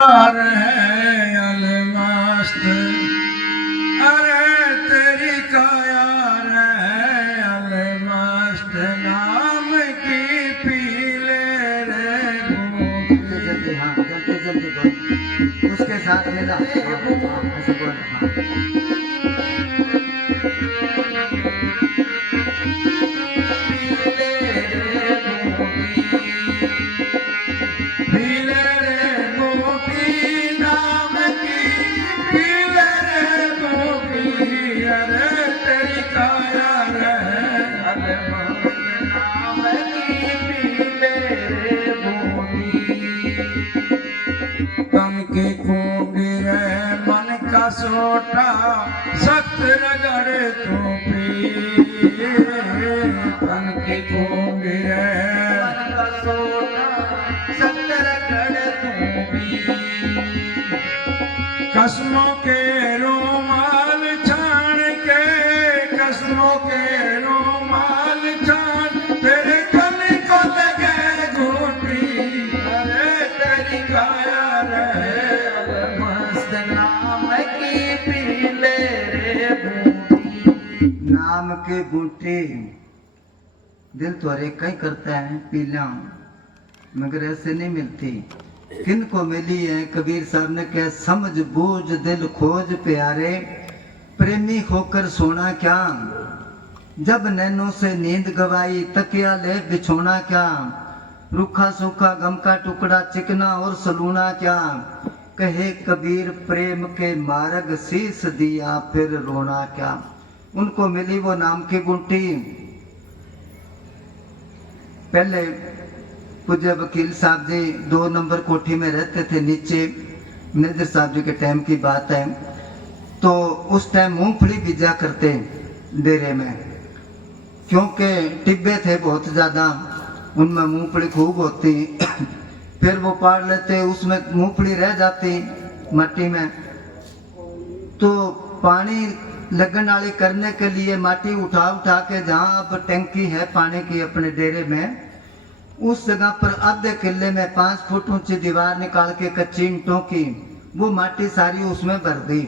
अलमस्त अरे तेरी काया अलमस्त नाम की पीले रे जल्दी जल्दी हाँ जल्दी जल्दी बोल उसके साथ मिला हाँ ऐसे बोल हाँ पीले रे गोपी नाम की पीले रे गोपी अरे तेरी काया अलमस्त नाम की पीले रे गोपी तन की खूंगी रे मन का सोटा सख्त रगड़ तू पी तन की खूंगी रे मन का सोटा सख्त रगड़ तू पी कसमों के रुमाल छान के कसमों के रुमाल छान तेरे कल को लगे घूटी अरे तेरी काया मस्त नाम की पीले रे बूटी नाम के बूटे दिल तो हर एक का ही करता है पीला मगर ऐसे नहीं मिलती किन को मिली है कबीर साहब ने कहा समझ बूझ दिल खोज प्यारे प्रेमी होकर सोना क्या जब नैनों से नींद गवाई तकिया ले बिछोना क्या रूखा सूखा गम का टुकड़ा चिकना और सलूना क्या कहे कबीर प्रेम के मार्ग शीस दिया फिर रोना क्या उनको मिली वो नाम की गुंटी पहले पूज्य वकील साहब जी 2 नंबर कोठी में रहते थे नीचे मैनेजर साहब जी के टाइम की बात है तो उस टाइम मूंगफली बीजा करते डेरे में क्योंकि टिब्बे थे बहुत ज़्यादा उनमें मूंगफली खूब होती फिर वो पाड़ लेते उसमें मूंगफली रह जाती माटी में तो पानी लगन वाली करने के लिए माटी उठा उठा के जहाँ अब टंकी है पानी की अपने डेरे में उस जगह पर आधे किले में 5 फुट ऊंची दीवार निकाल के कच्ची ईंटों की वो माटी सारी उसमें भर दी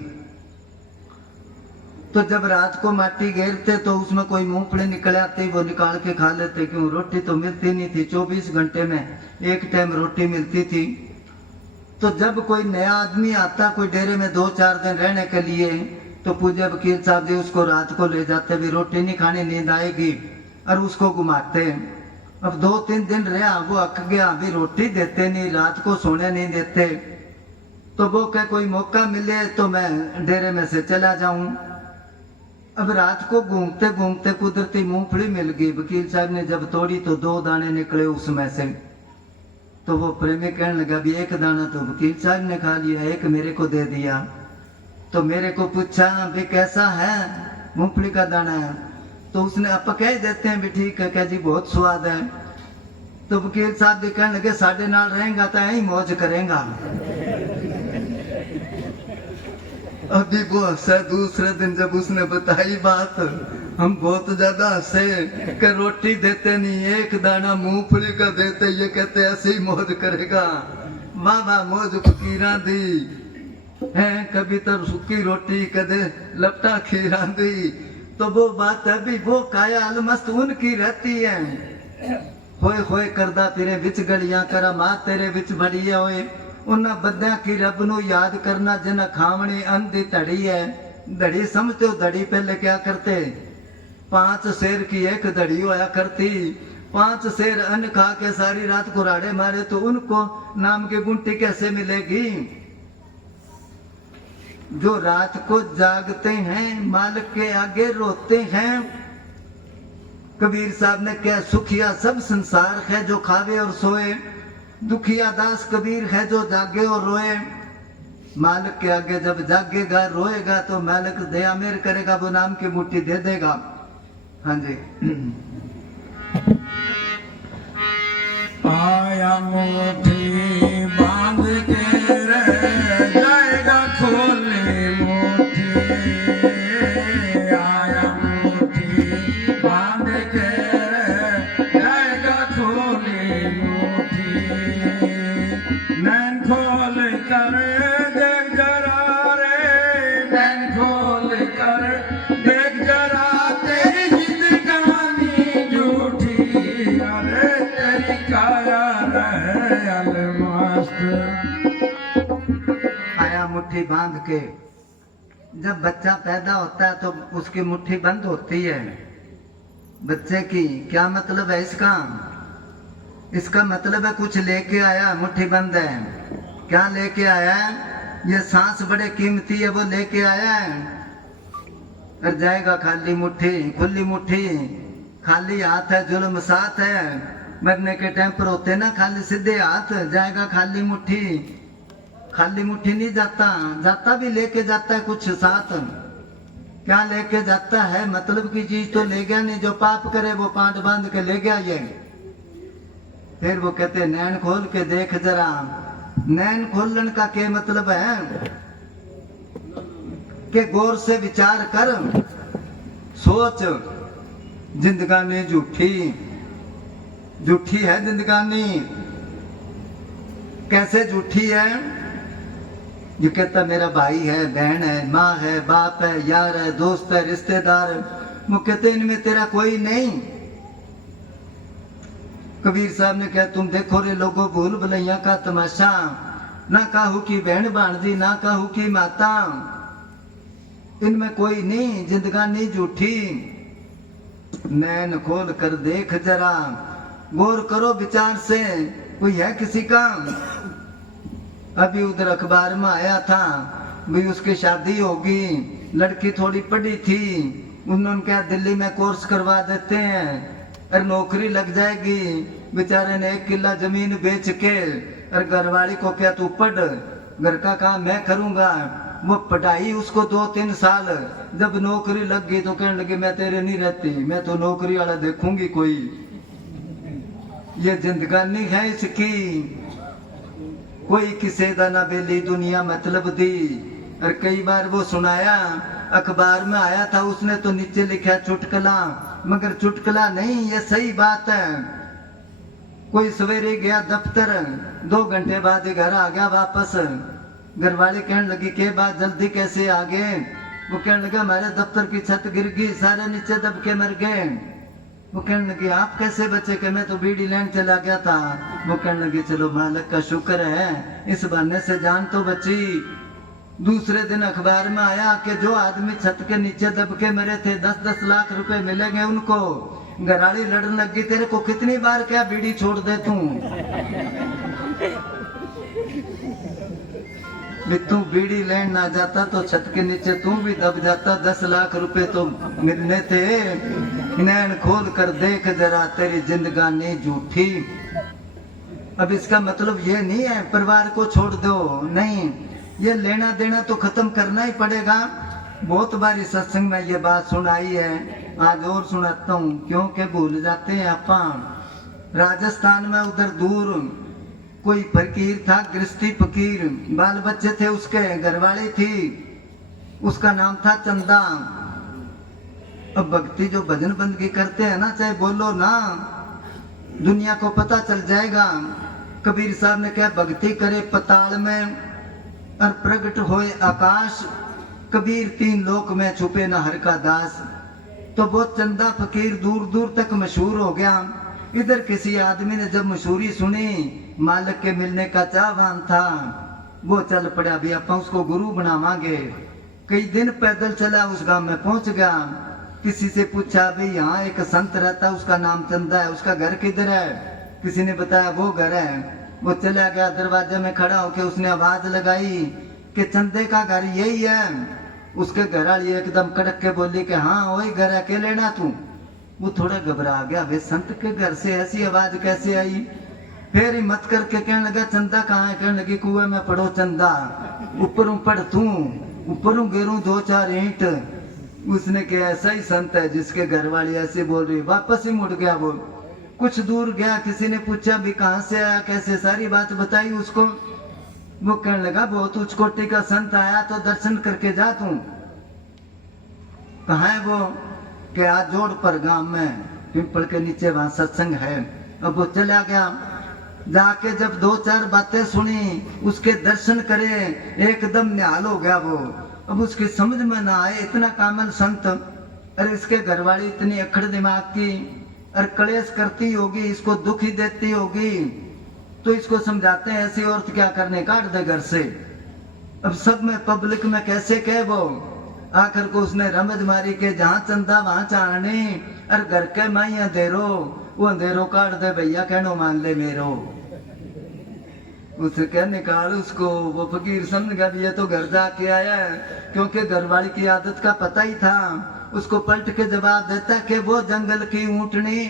तो जब रात को माटी घेरते तो उसमें कोई मूंगफली निकल आती वो निकाल के खा लेते क्यों रोटी तो मिलती नहीं थी 24 घंटे में एक टाइम रोटी मिलती थी तो जब कोई नया आदमी आता कोई डेरे में 2-4 दिन रहने के लिए तो पूज्य वकील साहब जी उसको रात को ले जाते भी रोटी नहीं खानी नींद आएगी और उसको घुमाते अब 2-3 दिन रहा वो अक गया अभी रोटी देते नहीं रात को सोने नहीं देते तो वो कह कोई मौका मिले तो मैं डेरे में से चला जाऊं अब रात को घूमते घूमते कुदरती मूंगफली मिल गई वकील साहब ने जब तोड़ी तो 2 दाने निकले उसमें से तो वो प्रेमी कहने लगा भी एक दाना तो वकील साहब ने खा लिया एक मेरे को दे दिया तो मेरे को पूछा भी कैसा है मूंगफली का दाना है तो उसने आप कह देते हैं भी ठीक है क्या जी बहुत स्वाद है तो वकील साहब भी कहने लगे साढ़े नाल रहेगा तो यही मौज करेगा अभी वो हंसा दूसरे दिन जब उसने बताई बात हम बहुत ज्यादा हंसे कि रोटी देते नहीं एक दाना मूंगफली का देते ये कहते ऐसे ही मौज करेगा वाह वाह मौज फकीरा दी है कभी तो सूखी रोटी कदे लपटा खीरा दी तो वो बात अभी वो काया अलमस्त उनकी रहती है होए होए करदा तेरे विच गलियां करा मां तेरे विच बड़िया होए उन्ना बद्या की रब नु याद करना जिन्ना खावणी अंधी धड़ी है धड़ी समझते हो धड़ी पहले क्या करते 5 शेर की एक धड़ी होया करती 5 शेर अन्न खा के सारी रात कुराड़े मारे तो उनको नाम की गुंटी कैसे मिलेगी जो रात को जागते हैं मालिक के आगे रोते हैं कबीर साहब ने क्या सुखिया सब संसार है जो खावे और सोए दुखिया दास कबीर है जो जागे और रोए मालिक के आगे जब जागेगा रोएगा तो मालिक दया मेर करेगा वो नाम की बूटी दे देगा हाँ जी आया मुट्ठी बांध के रह जाएगा खोले मुट्ठी आया मुट्ठी बांध के रह जाएगा खोले मुट्ठी नैन खोल कर देख जरा रे, नैन खोल कर देख जरा, तेरी जिंदगानी झूठी, अरे तेरी काया रहे अलमस्त। आया मुट्ठी बांध के, जब बच्चा पैदा होता है तो उसकी मुट्ठी बंद होती है। बच्चे की क्या मतलब है इसका? इसका मतलब है कुछ लेके आया, मुट्ठी बंद है। क्या लेके आया है? ये सांस बड़े कीमती है, वो लेके आया है। और जाएगा खाली मुट्ठी, खुली मुट्ठी, खाली हाथ है, जुल्म साथ है। मरने के टाइम पर होते ना खाली सीधे हाथ, जाएगा खाली मुट्ठी। खाली मुट्ठी नहीं जाता, जाता भी लेके जाता है कुछ साथ। क्या लेके जाता है? मतलब की चीज तो ले गया नहीं, जो पाप करे वो पांट बांध के ले गया ये। फिर वो कहते नैन खोल के देख जरा। नैन खोलन का क्या मतलब है? कि गौर से विचार कर, सोच। जिंदगानी झूठी, झूठी है जिंदगानी। कैसे झूठी है? ये कहता मेरा भाई है, बहन है, माँ है, बाप है, यार है, दोस्त है, रिश्तेदार है। वो कहते इनमें तेरा कोई नहीं। कबीर साहब ने कहा तुम देखो रे लोगों भूल भुलैया का तमाशा, ना काहू की बहन भांजी, ना काहू की माता, इनमें कोई नहीं, जिंदगानी झूठी। नैन खोल कर देख जरा, गौर करो विचार से, कोई है किसी का? अभी उधर अखबार में आया था भी उसकी शादी होगी, लड़की थोड़ी पढ़ी थी, उन्होंने कहा दिल्ली में कोर्स करवा देते हैं और नौकरी लग जाएगी। बेचारे ने 1 किला जमीन बेच के, और घरवाली को क्या तू पढ़, घर का काम मैं करूंगा। वो पढ़ाई उसको 2-3 साल, जब नौकरी लग गई तो कहने लगी मैं तेरे नहीं रहती, मैं तो नौकरी वाला देखूंगी कोई। ये जिंदगानी है इसकी, कोई किसे दा ना बेली दुनिया मतलब दी। और कई बार वो सुनाया, अखबार में आया था, उसने तो नीचे लिखा चुटकला, मगर चुटकला नहीं, ये सही बात है। कोई सवेरे गया दफ्तर, 2 घंटे बाद घर आ गया वापस। घरवाले कहने लगी के बात जल्दी कैसे आ गए? वो कहने लगा हमारे दफ्तर की छत गिर गई, सारे नीचे दब के मर गए। वो कहने लगी आप कैसे बचे? कि मैं तो बीड़ी लेने चला गया था। वो कहने लगी चलो मालिक का शुक्र है, इस बहाने से जान तो बची। दूसरे दिन अखबार में आया कि जो आदमी छत के नीचे दब के मरे थे 10-10 लाख रुपए मिलेंगे उनको। घराड़ी लड़ने लगी तेरे को कितनी बार क्या बीड़ी छोड़ दे तू? तू बीड़ी लेन ना जाता तो छत के नीचे तू भी दब जाता, 10 लाख रुपए तो मिलने थे। नैन खोल कर देख जरा, तेरी जिंदगानी झूठी। अब इसका मतलब ये नहीं है परिवार को छोड़ दो, नहीं, ये लेना देना तो खत्म करना ही पड़ेगा। बहुत बारी सत्संग में ये बात सुनाई है, आज और सुनाता हूँ, क्योंकि भूल जाते हैं अपन। राजस्थान में उधर दूर कोई फकीर था, गृहस्थी फकीर, बाल बच्चे थे उसके, घरवाली थी, उसका नाम था चंदा। अब भक्ति जो भजन बंदगी करते हैं ना, चाहे बोलो ना, दुनिया को पता चल जाएगा। कबीर साहब ने क्या भक्ति करे पताल में और प्रकट होए आकाश, कबीर 3 लोक में छुपे न हर का दास। तो वो चंदा फकीर दूर दूर तक मशहूर हो गया। इधर किसी आदमी ने जब मशहूरी सुनी, मालिक के मिलने का चाहवान था, वो चल पड़ा भी अपन उसको गुरु बनावांगे। कई दिन पैदल चला, उस गांव में पहुंच गया। किसी से पूछा भी यहाँ एक संत रहता है, उसका नाम चंदा है, उसका घर किधर है? किसी ने बताया वो घर है। वो चला गया, दरवाजे में खड़ा होकर उसने आवाज लगाई कि चंदे का घर यही है। उसके घर वाली एकदम कड़क के बोली कि हाँ वही घर है, के लेना तू? वो थोड़ा घबरा गया, वे संत के घर से ऐसी आवाज कैसे आई? फिर हिम्मत करके कहने लगा चंदा कहाँ है? कहने लगी कुएं में पड़ो चंदा, ऊपर पड़ तू, ऊपर गिरू 2-4 ईंट। उसने कहा ऐसा ही संत है जिसके घर वाली ऐसे बोल रही। वापस ही मुड़ गया। वो कुछ दूर गया, किसी ने पूछा भी कहाँ से आया, कैसे, सारी बात बताई उसको। वो कहने लगा बहुत उच्च कोटि का संत आया, तो दर्शन करके जा तू। कहाँ है वो? कि आज जोड़ पर गांव में पिंपल के नीचे वहां सत्संग है। अब वो चला गया। जाके जब 2-4 बातें सुनी, उसके दर्शन करे, एकदम निहाल हो गया वो। अब उसकी समझ में ना आए, इतना कामल संत, अरे इसके घरवाली इतनी अखड़ दिमाग की, और कलेश करती होगी, इसको दुख ही देती होगी, तो इसको समझाते हैं ऐसी औरत क्या करने, काट दे घर से। अब सब में पब्लिक में कैसे कहे वो, आखिर को उसने रमज मारी के जहां चंदा वहां चाहनी, और घर के माई अंधेरो, वो अंधेरो काट दे भैया, कहनो मान ले मेरो। उसे क्या निकाल उसको, वो फकीर समझ गया भी ये तो घर जाके आया है, क्योंकि घरवाली की आदत का पता ही था। उसको पलट के जवाब देता कि वो जंगल की ऊंटनी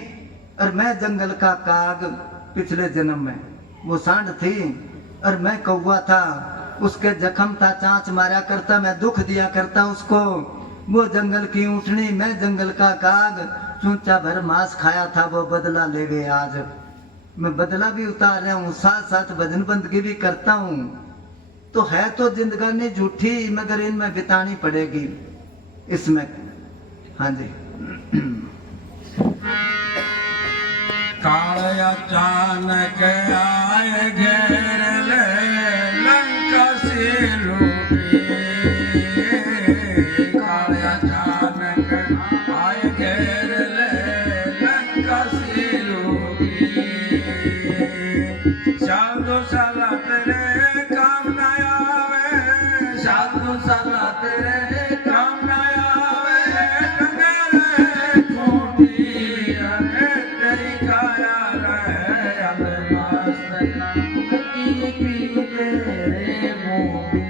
और मैं जंगल का काग, पिछले जन्म में वो सांड थी और मैं कौवा था, उसके जख्म था, चांच मारा करता, मैं दुख दिया करता उसको। वो जंगल की ऊंटनी, मैं जंगल का काग, चूंचा भर मांस खाया था, वो बदला लेवे आज। मैं बदला भी उतार रहा हूँ, साथ साथ भजन बंदगी भी करता हूँ। तो है तो जिंदगानी झूठी, मगर इनमें बितानी पड़ेगी इसमें। हाँ जी। काल अचानक आए घेर ले, लंका से लूटी। काल अचानक आए घेर ले, लंका से लूटी। साधु साला तेरे काम न आवे, साधु साला तेरे काम न आवे, डंगर खूंटी अरे तेरी काया रहे, अबे मस्त नाम की पी तेरे मोती।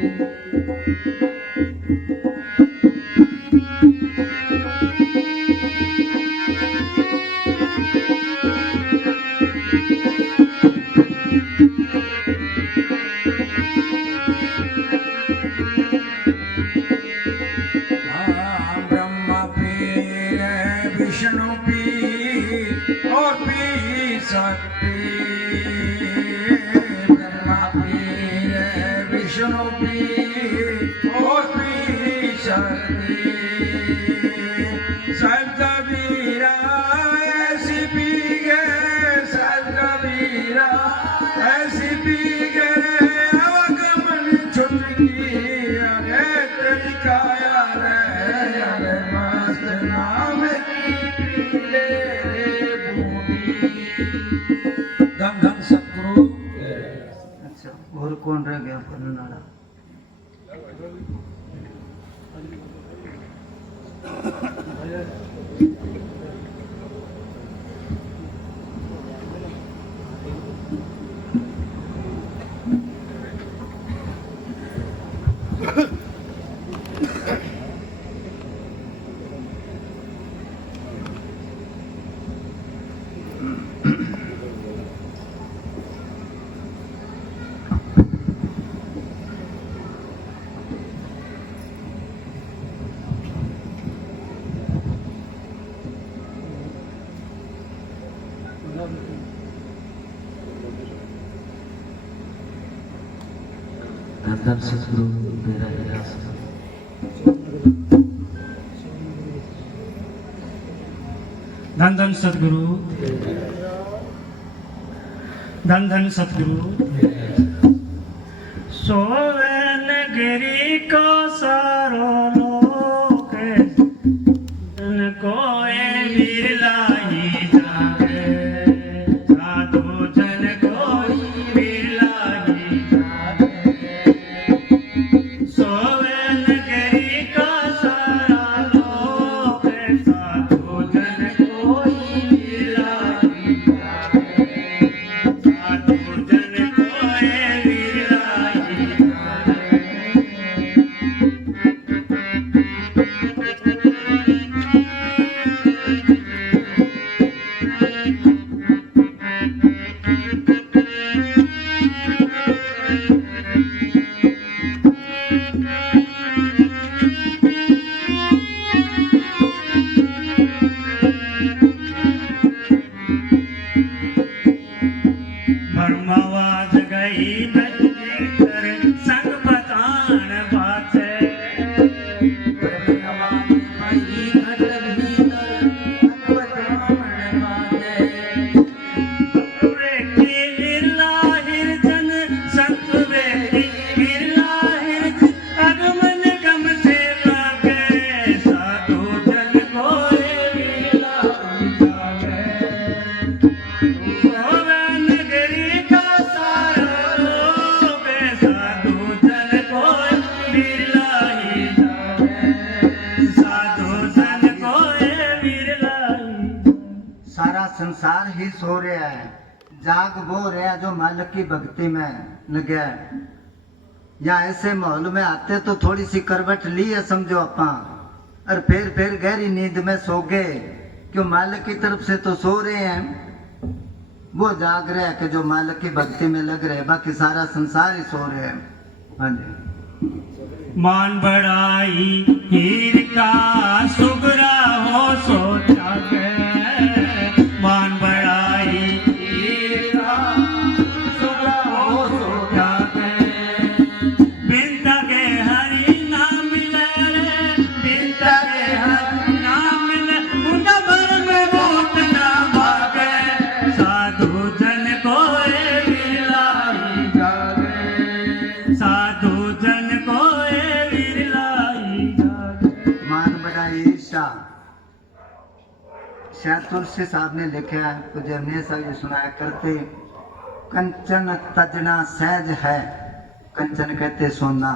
ब्रह्मा पी विष्णु पी और पी शक्ति। ब्रह्मा पी विष्णु पी और पी शक्ति। सब कबीरा ऐसी पी गए, सब कबीरा ऐसी पी गए, अवगमन छुटकी अरे तेरी काया रे, अरे मस्त नाम की पी ले रे बूटी। धन धन सतगुरु। अच्छा, और कौन रह गया पढ़ने वाला? धन सतगुरु मेरा निराश। धन धन सतगुरु, धन धन सतगुरु। सोवन गिरी को सारो लोक, धन कोए बिरलाई जागे, साधु जन कोई बिरलाई जागे। सोवन गिरी का सारा लोक, साधु जन कोई बिरलाई जागे, साधु जन कोई बिरलाई जागे। संसार ही सो रहा है, जाग वो रहा जो मालिक की भक्ति में लगे। या ऐसे माहौल में आते तो थोड़ी सी करवट ली है समझो अपा, और फिर गहरी नींद में सो गए, क्यों मालिक की तरफ से तो सो रहे हैं। वो जाग रहे हैं कि जो मालिक की भक्ति में लग रहे हैं, बाकी सारा संसार ही सो रहे हैं। हाँ जी। मान बढ़ाई हीर का सुगरा हो सो जागे, मान बढ़ाई हीर का सुगरा हो सो जागे। बिन तके हरि नाम मिले रे, बिन तके हरि नाम मिले, उनका भर में भूत ना भागे। साधु जन को ये विरलाई जागे, साधु जन को ये विरलाई जागे। मान बढ़ाई ईर्षा, शायद तुलसी साहब ने लिखा है, मुझे हमेशा ये सुनाया करते, कंचन तजना सहज है, कंचन कहते सोना,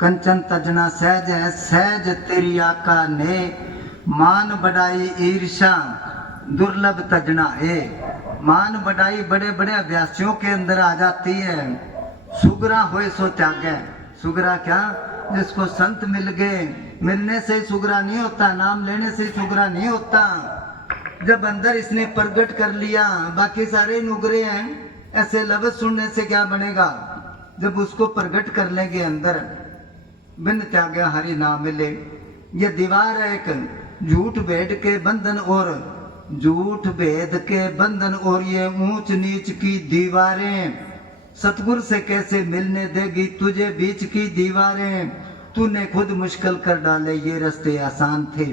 कंचन तजना सहज है, सहज तेरी आका ने, मान बढ़ाई ईर्षा दुर्लभ तजना है। मान बढ़ाई बड़े बड़े अभ्यासियों के अंदर आ जाती है। सुगरा होए सो त्यागे, सुगरा क्या, जिसको संत मिल गए, मिलने से ही सुगरा नहीं होता, नाम लेने से ही सुगरा नहीं होता। जब अंदर इसने प्रगट कर लिया, बाकी सारे नुगरे हैं, ऐसे लफ्ज सुनने से क्या बनेगा। जब उसको प्रगट कर लेंगे अंदर, बिन त्यागे हरि नाम मिले। ये दीवार है एक झूठ भेद के बंधन, और झूठ भेद के बंधन और ये ऊंच नीच की दीवारें सतगुरु से कैसे मिलने देगी तुझे बीच की दीवारें। तूने खुद मुश्किल कर डाले, ये रास्ते आसान थे।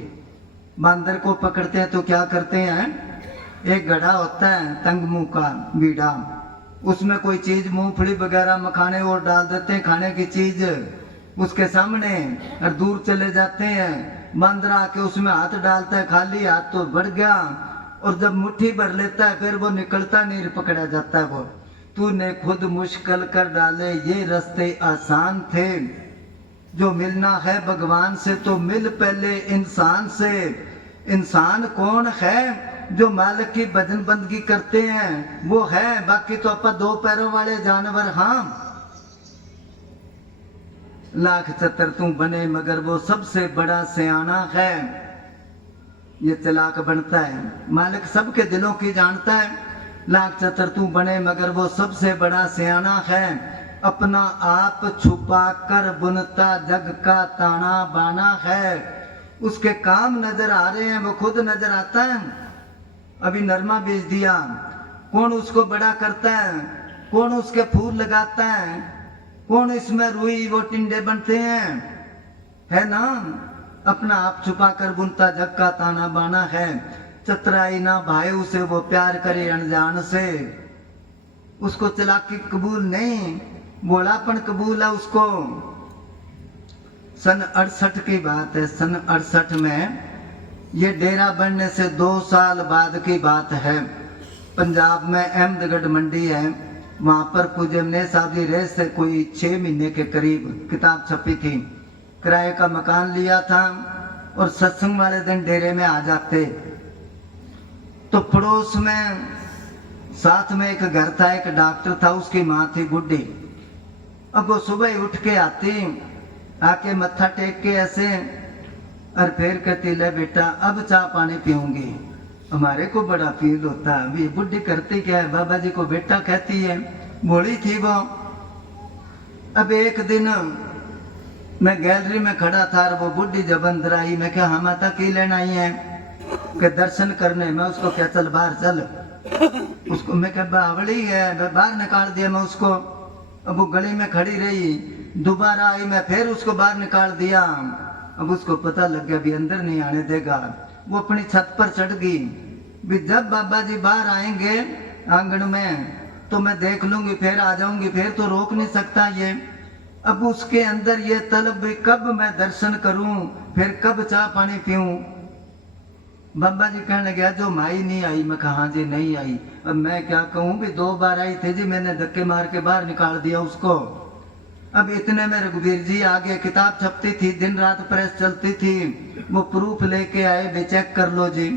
बंदर को पकड़ते हैं तो क्या करते हैं, एक गड्ढा होता है तंग मुंह का बीड़ा, उसमें कोई चीज मूंगफली वगैरह मखाने और डाल देते हैं, खाने की चीज उसके सामने, और दूर चले जाते हैं। बंदर आके उसमें हाथ डालता है, खाली हाथ तो बढ़ गया, और जब मुट्ठी भर लेता है फिर वो निकलता नहीं, पकड़ा जाता है वो। तूने खुद मुश्किल कर डाले, ये रास्ते आसान थे। जो मिलना है भगवान से तो मिल पहले इंसान से। इंसान कौन है, जो मालिक की भजन बंदगी करते हैं वो है, बाकी तो अपन दो पैरों वाले जानवर। हाँ, लाख चतर तू बने मगर वो सबसे बड़ा सियाना है। ये चलाक बनता है, मालिक सबके दिलों की जानता है। लाख चतर तू बने मगर वो सबसे बड़ा सियाना है। अपना आप छुपा कर बुनता जग का ताना बाना है। उसके काम नजर आ रहे हैं, वो खुद नजर आता है। अभी नरमा बेच दिया, कौन उसको बड़ा करता है, कौन उसके फूल लगाता है, कौन इसमें रुई वो टिंडे बनते हैं, है ना। अपना आप छुपा कर बुनता जग का ताना बाना है। चतराई ना भाई उसे वो प्यार करे अनजान से। उसको चलाकी कबूल नहीं, बोलापन कबूल है उसको। सन 68 की बात है, सन 68 में ये डेरा बनने से 2 साल बाद की बात है। पंजाब में अहमदगढ़ मंडी है, वहां पर पूज्य ने साहब रह से कोई 6 महीने के करीब किताब छपी थी। किराए का मकान लिया था और सत्संग वाले दिन डेरे में आ जाते। तो पड़ोस में साथ में एक घर था, एक डॉक्टर था, उसकी माँ थी बुढ़ी। अब वो सुबह उठ के आती, आके मत्था टेक के ऐसे, और फिर कहती ले बेटा अब चाय पानी पीऊंगी। हमारे को बड़ा फील होता है, अभी बुढ़ी करती क्या है, बाबा जी को बेटा कहती है, भोली थी वो। अब एक दिन मैं गैलरी में खड़ा था और वो बुढ़ी जब अंदर आई, मैं क्या हम आता की लेना आई है कि दर्शन करने। मैं उसको क्या चल बाहर चल, उसको मैं क्या बावड़ी है, बाहर निकाल दिया मैं उसको। अब वो गली में खड़ी रही, दोबारा आई, मैं फिर उसको बाहर निकाल दिया। अब उसको पता लग गया भी अंदर नहीं आने देगा। वो अपनी छत पर चढ़ गई भी जब बाबा जी बाहर आएंगे आंगन में तो मैं देख लूंगी, फिर आ जाऊंगी, फिर तो रोक नहीं सकता ये। अब उसके अंदर ये तलब भी कब मैं दर्शन करूं, फिर कब चाय पानी पीऊं। बाबा जी कहने गया जो माई नहीं आई। मैं कहा जी नहीं आई। अब मैं क्या कहूँ भी 2 बार आई थी जी, मैंने धक्के मार के बाहर निकाल दिया उसको। अब इतने में रघुवीर जी आगे, किताब छपती थी, दिन रात प्रेस चलती थी, वो प्रूफ लेके आए भी चेक कर लो जी।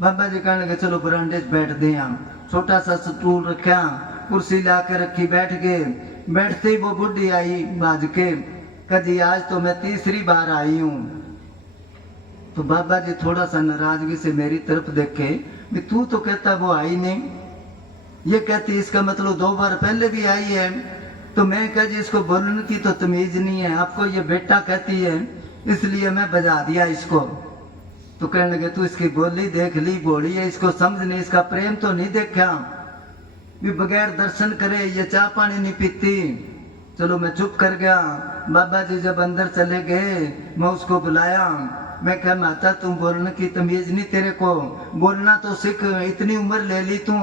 बाबा जी कहने लगे चलो बरांडे च बैठ दे हम। छोटा सा स्टूल रखा, कुर्सी ला के रखी, बैठ गए। बैठते ही वो बुढ़ी आई बाज के, कजी आज तो मैं तीसरी बार आई हूँ। तो बाबा जी थोड़ा सा नाराजगी से मेरी तरफ देखे, भी तू तो कहता वो आई नहीं, ये कहती इसका मतलब 2 बार पहले भी आई है। तो मैं कह जी इसको बोलने की तो तमीज नहीं है, आपको ये बेटा कहती है इसलिए मैं बजा दिया इसको। तो कहने लगे तू इसकी बोली देख ली, बोली है, इसको समझ नहीं, इसका प्रेम तो नहीं देखा, भी बगैर दर्शन करे ये चाय पानी नहीं पीती। चलो मैं चुप कर गया। बाबा जी जब अंदर चले गए मैं उसको बुलाया, मैं कहा माता तुम बोलने की तमीज नहीं तेरे को, बोलना तो सीख, इतनी उम्र ले ली तू,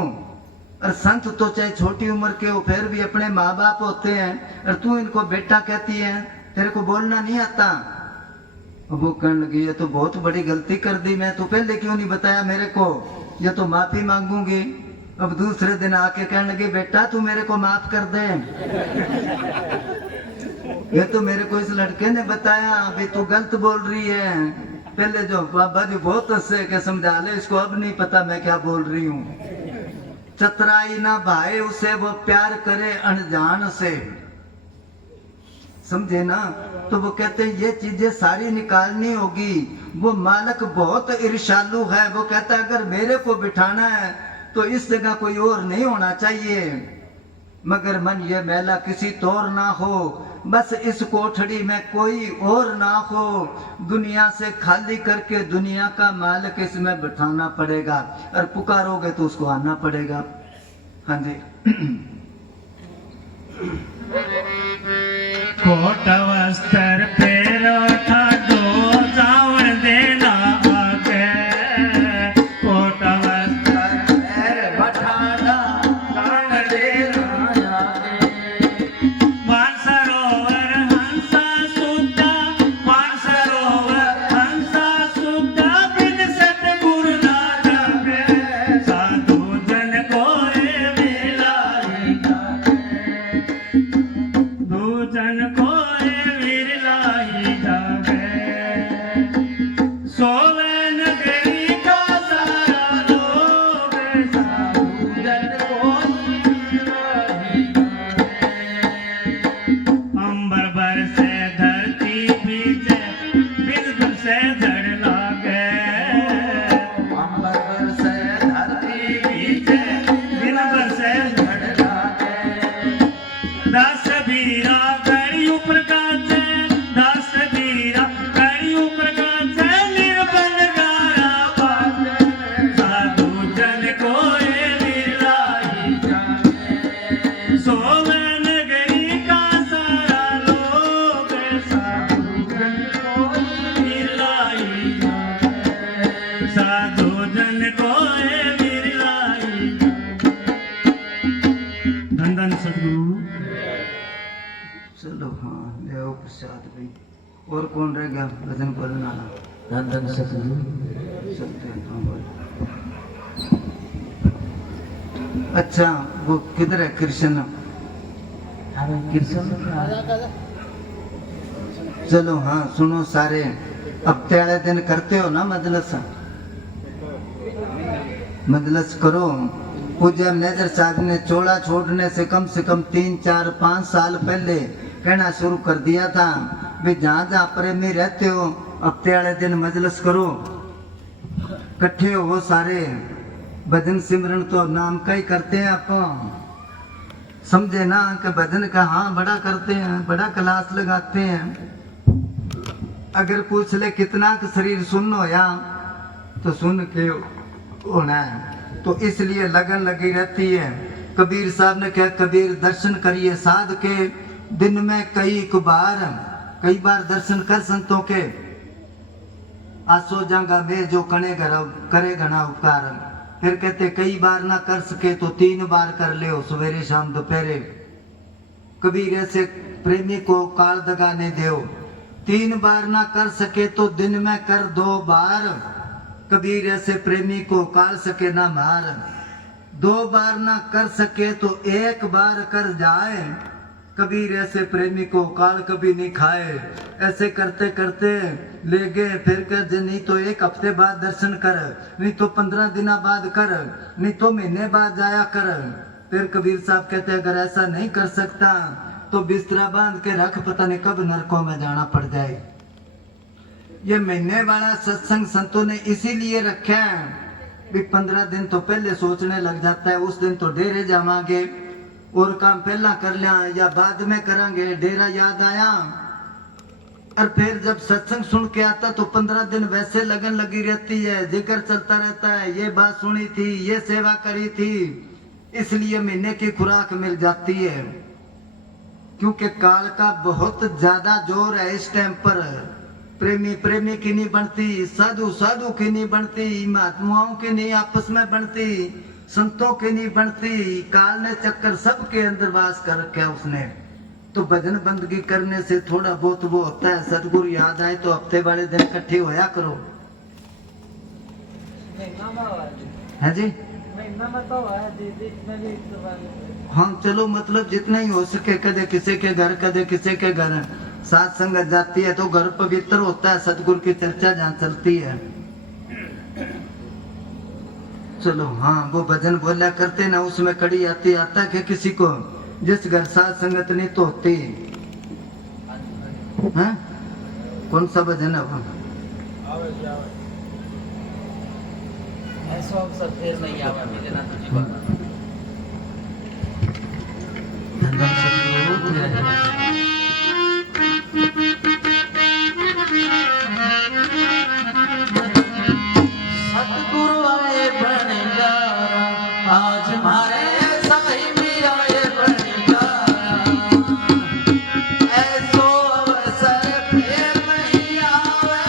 और संत तो चाहे छोटी उम्र के हो फिर भी अपने माँ बाप होते हैं, और तू इनको बेटा कहती है, तेरे को बोलना नहीं आता। वो कहने लगी ये तो बहुत बड़ी गलती कर दी, मैं तो पहले क्यों नहीं बताया मेरे को, ये तो माफी मांगूंगी। अब दूसरे दिन आके कहने लगे बेटा तू मेरे को माफ कर दे, ये तो मेरे को इस लड़के ने बताया, अभी तू गलत बोल रही है। पहले जो बाबा जी बहुत हंसे के समझा ले इसको, अब नहीं पता मैं क्या बोल रही हूँ। चतराई ना भाई उसे वो प्यार करे अनजान से, समझे ना। तो वो कहते हैं ये चीजें सारी निकालनी होगी। वो मालक बहुत ईर्ष्यालु है, वो कहता है अगर मेरे को बिठाना है तो इस जगह कोई और नहीं होना चाहिए, मगर मन ये मैला किसी तौर ना हो, बस इस कोठड़ी में कोई और ना हो, दुनिया से खाली करके दुनिया का मालिक इसमें बिठाना पड़ेगा, और पुकारोगे तो उसको आना पड़ेगा। हाँ जी। कोट वस्त्र पेरो ठाडो जावण देना आगे, कोट वस्त्र पैर बठाना जावण देना आगे। मानसरोवर हंसा सुद्धा, मानसरोवर हंसा सुद्धा, बिन सतगुरु ना जागे, साधु जन कोरे मिलाई जागे, दूजन कोरे विरलाई जागे। सोवे नगरी का सारा लोग, साधु जन कोरे विरलाई जागे। अंबर बरसे धरती बीजे, बिल्कुल से धड़ लागे, अंबर से धरती बीजे बिल्कुल से धड़ लागे। दस बीरा कड़ी ऊपर काचे, दस बीरा कड़ी ऊपर काचे, निर्बल गारा पाचे, साधु जन कोरे विरलाई जागे। सोवे नगरी का सारा लोग, साधु जन कोरे विरलाई जागे, साधु जन कोरे विरलाई जागे। धन धन सतगुरु। चलो हाँ ले आओ प्रसाद भाई। और कौन रह गया भजन बोलने वाला? धन धन सतगुरु। चलते हैं हाँ बोल। अच्छा वो किधर है कृष्ण? अरे कृष्ण चलो हाँ सुनो सारे, हफ्ते वाले दिन करते हो ना मजलिस, मजलिस करो। पूज्य मेजर साहब ने चोला छोड़ने से कम 3, 4, 5 साल पहले कहना शुरू कर दिया था भी जहाँ जहाँ प्रेमी रहते हो हफ्ते वाले दिन मजलिस करो, इकट्ठे हो सारे। भजन सिमरन तो नाम का ही करते हैं आप, समझे ना कि भजन का हाँ बड़ा करते हैं, बड़ा क्लास लगाते हैं। अगर पूछ ले कितना का शरीर सुन हो या तो सुन के होना है, तो इसलिए लगन लगी रहती है। कबीर साहब ने कहा कबीर दर्शन करिए साध के, दिन में कई बार दर्शन कर संतों के, आसो जागा में जो करेगा ना उपकार। फिर कहते कई बार ना कर सके तो 3 बार कर ले, सवेरे शाम दोपहरे। कबीर ऐसे प्रेमी को काल दगा नहीं दो, 3 बार ना कर सके तो दिन में कर 2 बार। कबीर ऐसे प्रेमी को काल सके ना मार, 2 बार ना कर सके तो 1 बार कर जाए। कबीर ऐसे प्रेमी को काल कभी नहीं खाए। ऐसे करते करते ले गए, फिर कर जे नहीं तो एक हफ्ते बाद दर्शन कर, नहीं तो 15 दिन बाद कर, नहीं तो महीने बाद जाया कर। फिर कबीर साहब कहते अगर ऐसा नहीं कर सकता तो बिस्तरा बांध के रख, पता नहीं कब नरकों में जाना पड़ जाए। ये महीने वाला सत्संग संतों ने इसीलिए रखा है भी 15 दिन तो पहले सोचने लग जाता है, उस दिन तो डेरे जावांगे और काम पहला कर लिया या बाद में करेंगे, डेरा याद आया। और फिर जब सत्संग सुन के आता तो 15 दिन वैसे लगन लगी रहती है, जिक्र चलता रहता है, ये बात सुनी थी, ये सेवा करी थी, इसलिए महीने की खुराक मिल जाती है। क्योंकि काल का बहुत ज्यादा जोर है इस टाइम पर। प्रेमी प्रेमी की नहीं बनती, साधु साधु की नहीं बनती, महात्माओं की नहीं आपस में बनती, संतों की नहीं बनती। काल ने चक्कर सबके अंदर वास कर रखा है उसने। तो भजन बंदगी करने से थोड़ा बहुत वो होता है, सतगुरु याद आए तो हफ्ते वाले दिन इकट्ठे होया करो। है जी हाँ चलो, मतलब जितना ही हो सके, कदे किसी के घर कदे किसी के घर साथ संगत जाती है तो घर पवित्र होता है, सतगुरु की चर्चा जहाँ चलती है। चलो हाँ, वो भजन बोला करते ना, उसमें कड़ी आती आता कि किसी को जिस घर साथ संगत नहीं तो होती है। कौन सा भजन है वो? नंदन सतगुरु तेरा सतगुरु आए बनियारा, आज मारे सही मेरा ये बनियारा। ऐसो अवसर फिर नहीं आवे,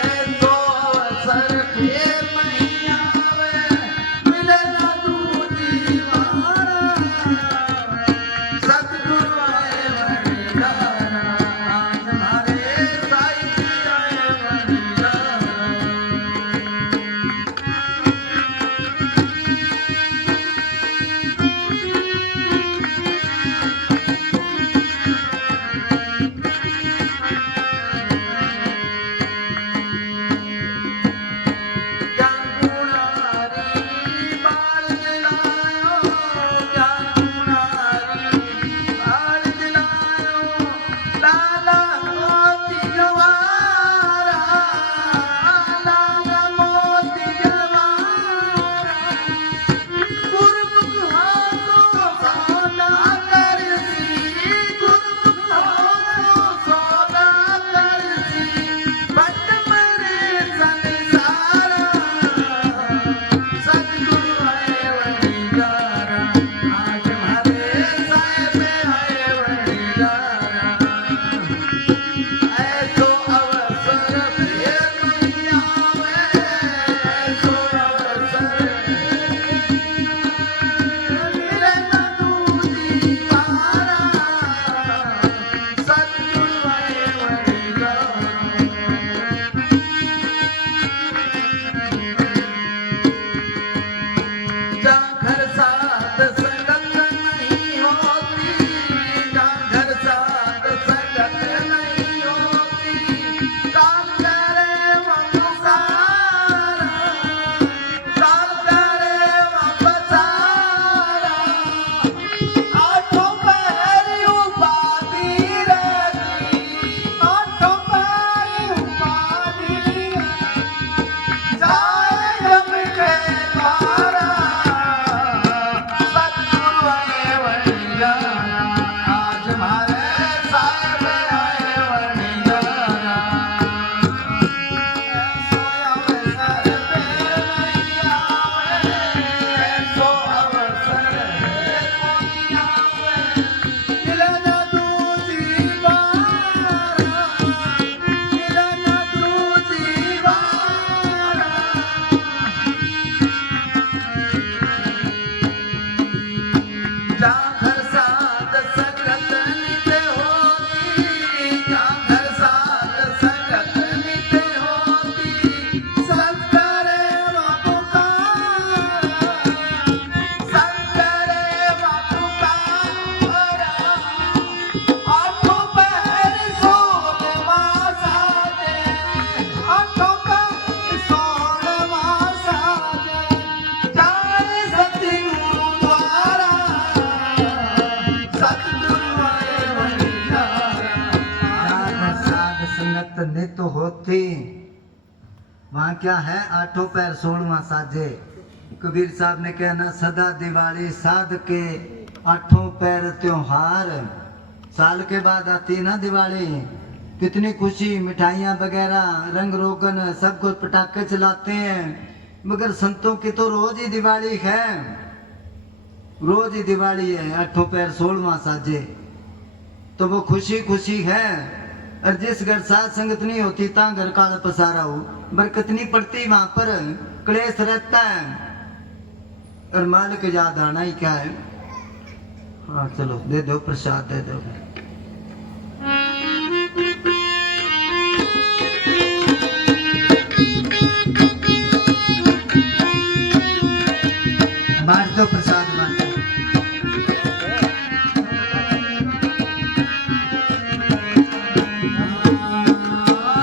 ऐसो अवसर फिर नहीं आवे, मिले ना दूजी बारा। सतगुरु आए नित होती। वहाँ क्या है, आठों पैर 16वां साजे। कबीर साहब ने कहना सदा दिवाली साध के आठों पैर त्योहार। साल के बाद आती है ना दिवाली, कितनी खुशी, मिठाइयाँ वगैरह, रंग रोगन, सब कुछ पटाखे चलाते हैं। मगर संतों की तो रोज ही दिवाली है, रोज ही दिवाली है। आठों पैर 16वां साजे, तो वो खुशी खुशी है। और जिस घर साथ संगत नहीं होती ता घर काल पसारा हो, बरकत नहीं पड़ती, वहां पर क्लेश रहता है। और मालिक याद आना ही क्या है। हाँ चलो दे दो प्रसाद, दे दो। बांट दो प्रसाद, बांट दो।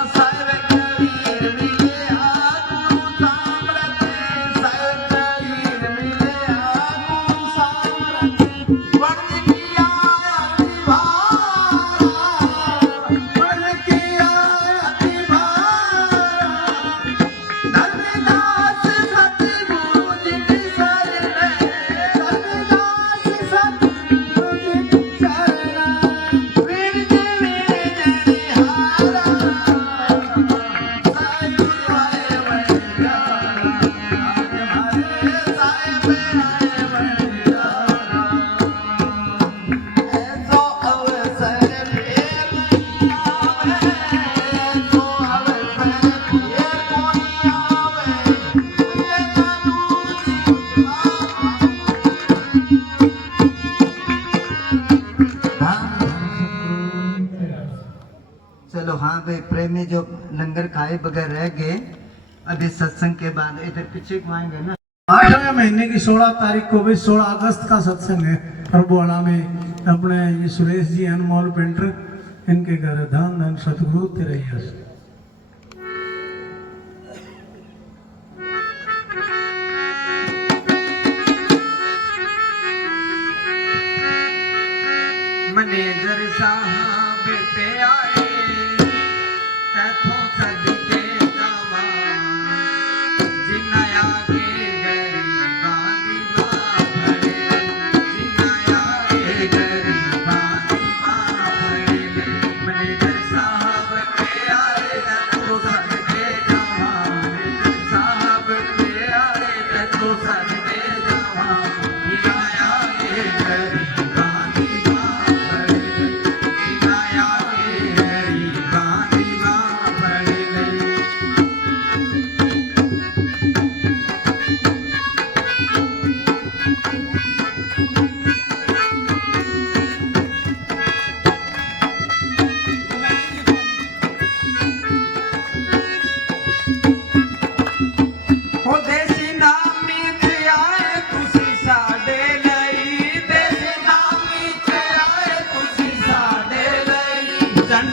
साहिब कबीर मिले आगू सामरत, साहिब कबीर मिले आगू सामरत, बन किया अतिभारा, बन किया अतिभारा, धर्मदास सतगुरु जी की शरण में, धर्मदास सतगुरु जी की शरण में, विरज विरज हारा, साहिब आए बलिहारा, आज हमारे साहिब आए बलिहारा। ऐसो अवसर फिर नहीं आवे, ऐसो अवसर फिर कोई आवे, मिलेगा दूजी चलो हाँ भाई, प्रेमी जो लंगर खाए बगैर रह गए, अभी सत्संग के बाद इधर पीछे को आएंगे ना। 8वें महीने की 16 तारीख को भी 16 अगस्त का सत्संग है प्रभुवाड़ा में। अपने ये सुरेश जी अनमोल पेंटर, इनके घर धन धन सतगुरु तेरे यश। मैनेजर साहब पे आए तैथों सदके जावा, जिन्ना आगे गरीबां दी मां फड़े, जिन्ना आगे गरीबां दी मां फड़े। मैनेजर साहब पे आए तैथों सदके जावा, मैनेजर साहब पे आए तैथों सदके जावा, जिन्ना आगे गरीबां दी मां फड़े, जिन्ना आगे गरीबां दी मां फड़े। ओ देसी नामी ते आए तुसी साडे लई, देसी नामी ते आए तुसी साडे लई, जन